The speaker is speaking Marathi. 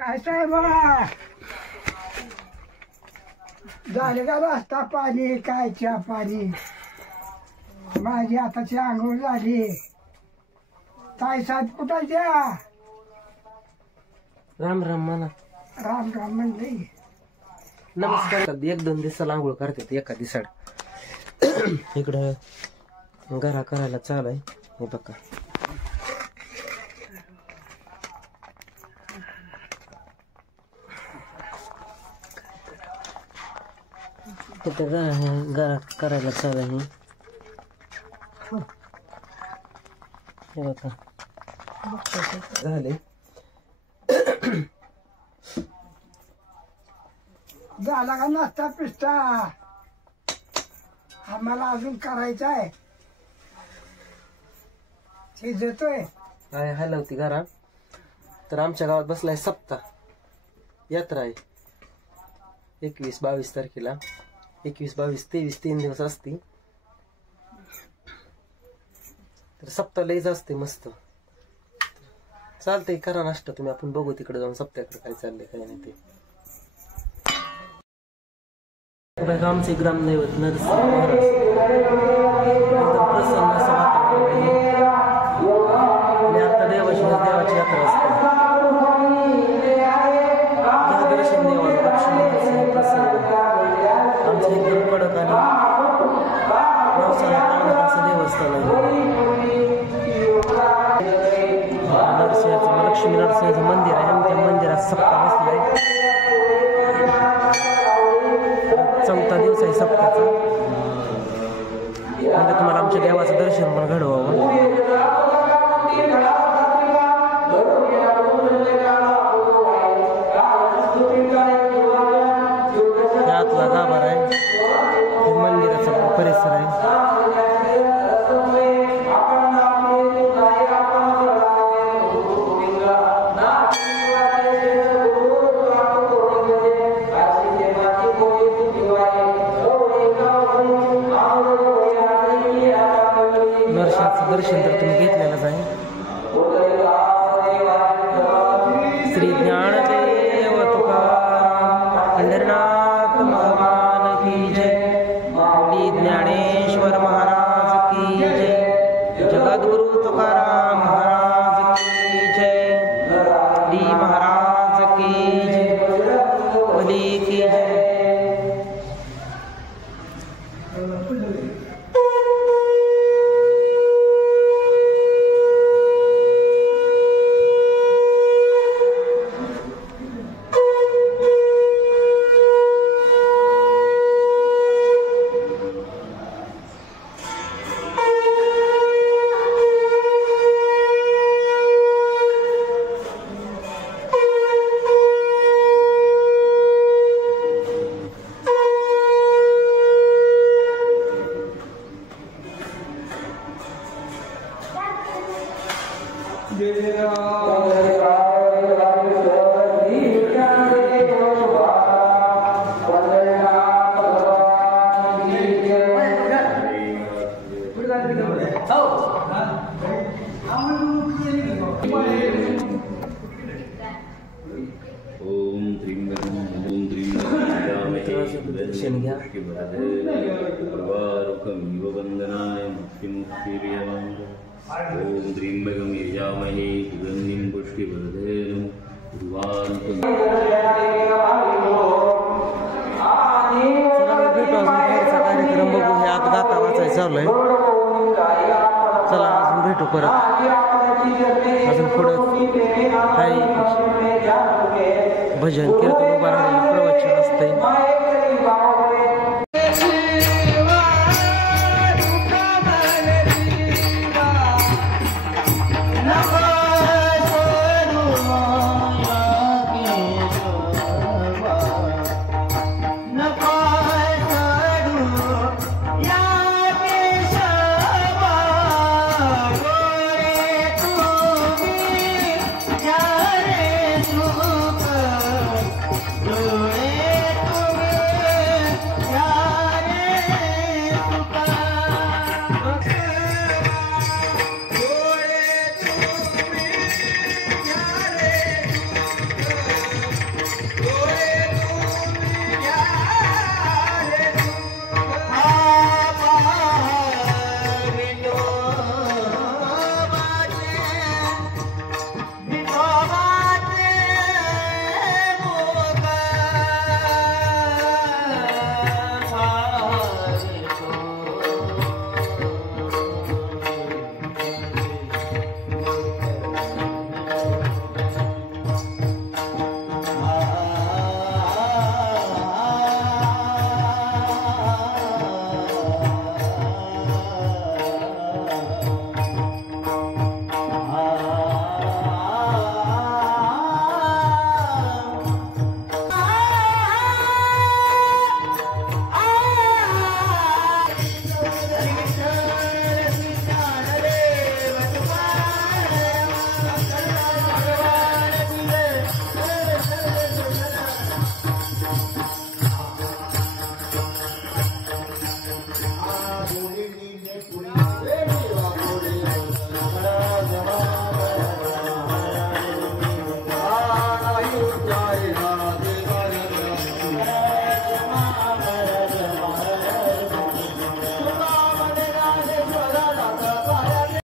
काय साहेब झाले का रस्ता पाणी काय चहा पाणी माझी आताची आंघोळ झाली ताई साहेब कुठं द्या राम राम म्हणा राम राम म्हणले नमस्कार 1-2 दिवसाला आंघोळ करतात एका दिवसाड इकडं घरा करायला चालू आहे हे बघा इथं घरा करायला चालू आहे हे बघा झाले झाला का नाश्ता पिस्ता आम्हाला अजून करायचा आहे ते देतोय काय हलवती घरा तर आमच्या गावात बसलाय सप्ताह यात्रा आहे 21-22 तारखेला 21-22-23 3 दिवस असते तर सप्ताह लईच असते मस्त चालतंय करा नाश्ता तुम्ही आपण बघू तिकडे जाऊन सप्त्याकडे काय चाललंय काय नाही ते आमचे ग्रामदैवत नरसिंह महाराज एकदम प्रसन्न असं वातावरण आणि आता देवाची यात्रा असते दर्शन देवाला लक्ष्मी प्रसन्न आमचं एकदम कडक आणि पावसाळ्यात पावणार असं देवस्थान आहे नरसिंहाचं लक्ष्मी नरसिंहाचं मंदिर आहे आणि त्या मंदिरात सप्ताह बसलाय 4था दिवस आहे सप्त्याचा म्हणजे तुम्हाला आमच्या देवाचं दर्शन पण घडवावं आतला गाभारा आहे हे मंदिराचा परिसर आहे दर्शन तर तुम्ही घेतलेलंच आहे श्री ज्ञानदेव तुकाराम पंढरीनाथ भगवान की जय श्री ज्ञानेश्वर महाराज की जय जगद्गुरु तुकाराम महाराज की जय श्री महाराज की जय बली की जय ओम त्र्यंबकं यजामहे सुगन्धिं पुष्टिवर्धनं कार्यक्रम बघू हे आत गाता वाचायचं चालू आहे चला अजून भेटू परत अजून पुढं काही भजन कीर्तन उभा राहिलेलं प्रवचन असतंय